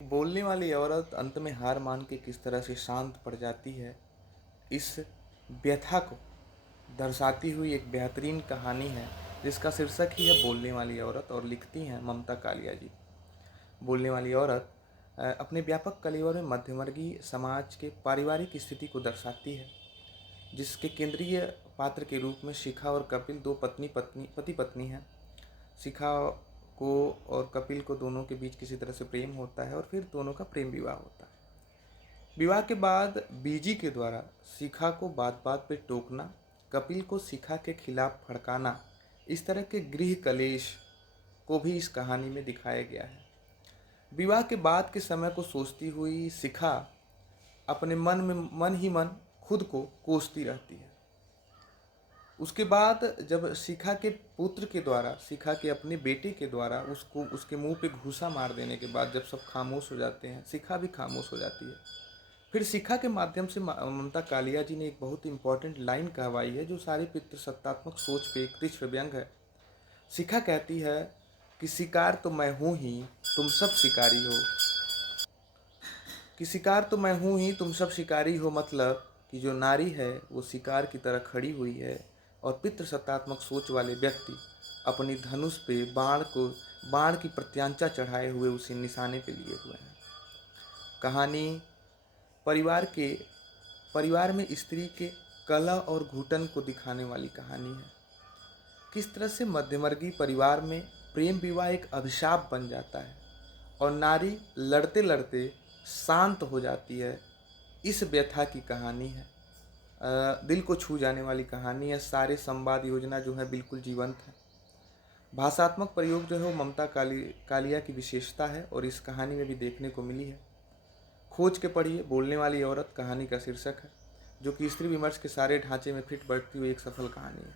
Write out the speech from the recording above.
बोलने वाली औरत अंत में हार मान के किस तरह से शांत पड़ जाती है, इस व्यथा को दर्शाती हुई एक बेहतरीन कहानी है जिसका शीर्षक ही है बोलने वाली औरत, और लिखती हैं ममता कालिया जी। बोलने वाली औरत अपने व्यापक कलेवर में मध्यवर्गीय समाज के पारिवारिक स्थिति को दर्शाती है, जिसके केंद्रीय पात्र के रूप में शिखा और कपिल दो पति पत्नी हैं। शिखा को और कपिल को दोनों के बीच किसी तरह से प्रेम होता है और फिर दोनों का प्रेम विवाह होता है। विवाह के बाद बीजी के द्वारा शिखा को बात बात पे टोकना, कपिल को शिखा के खिलाफ भड़काना, इस तरह के गृह कलेश को भी इस कहानी में दिखाया गया है। विवाह के बाद के समय को सोचती हुई शिखा अपने मन ही मन खुद को कोसती रहती है। उसके बाद जब शिखा के पुत्र के द्वारा, शिखा के अपने बेटे के द्वारा उसको उसके मुंह पे घूसा मार देने के बाद जब सब खामोश हो जाते हैं, शिखा भी खामोश हो जाती है। फिर शिखा के माध्यम से ममता कालिया जी ने एक बहुत इंपॉर्टेंट लाइन कहवाई है जो सारी पितृसत्तात्मक सोच पे एक तीव्र व्यंग है। शिखा कहती है कि शिकार तो मैं हूँ ही, तुम सब शिकारी हो। कि शिकार तो मैं हूँ ही, तुम सब शिकारी हो, मतलब कि जो नारी है वो शिकार की तरह खड़ी हुई है और पितृसत्तात्मक सोच वाले व्यक्ति अपनी धनुष पे बाण की प्रत्यांचा चढ़ाए हुए उसे निशाने पे लिए हुए हैं। कहानी परिवार में स्त्री के कलह और घुटन को दिखाने वाली कहानी है। किस तरह से मध्यवर्गीय परिवार में प्रेम विवाह एक अभिशाप बन जाता है और नारी लड़ते लड़ते शांत हो जाती है, इस व्यथा की कहानी है। दिल को छू जाने वाली कहानी है। सारे संवाद योजना जो है बिल्कुल जीवंत है। भाषात्मक प्रयोग जो है वो ममता कालिया की विशेषता है और इस कहानी में भी देखने को मिली है। खोज के पढ़िए बोलने वाली औरत, कहानी का शीर्षक है, जो कि स्त्री विमर्श के सारे ढांचे में फिट बैठती हुई एक सफल कहानी है।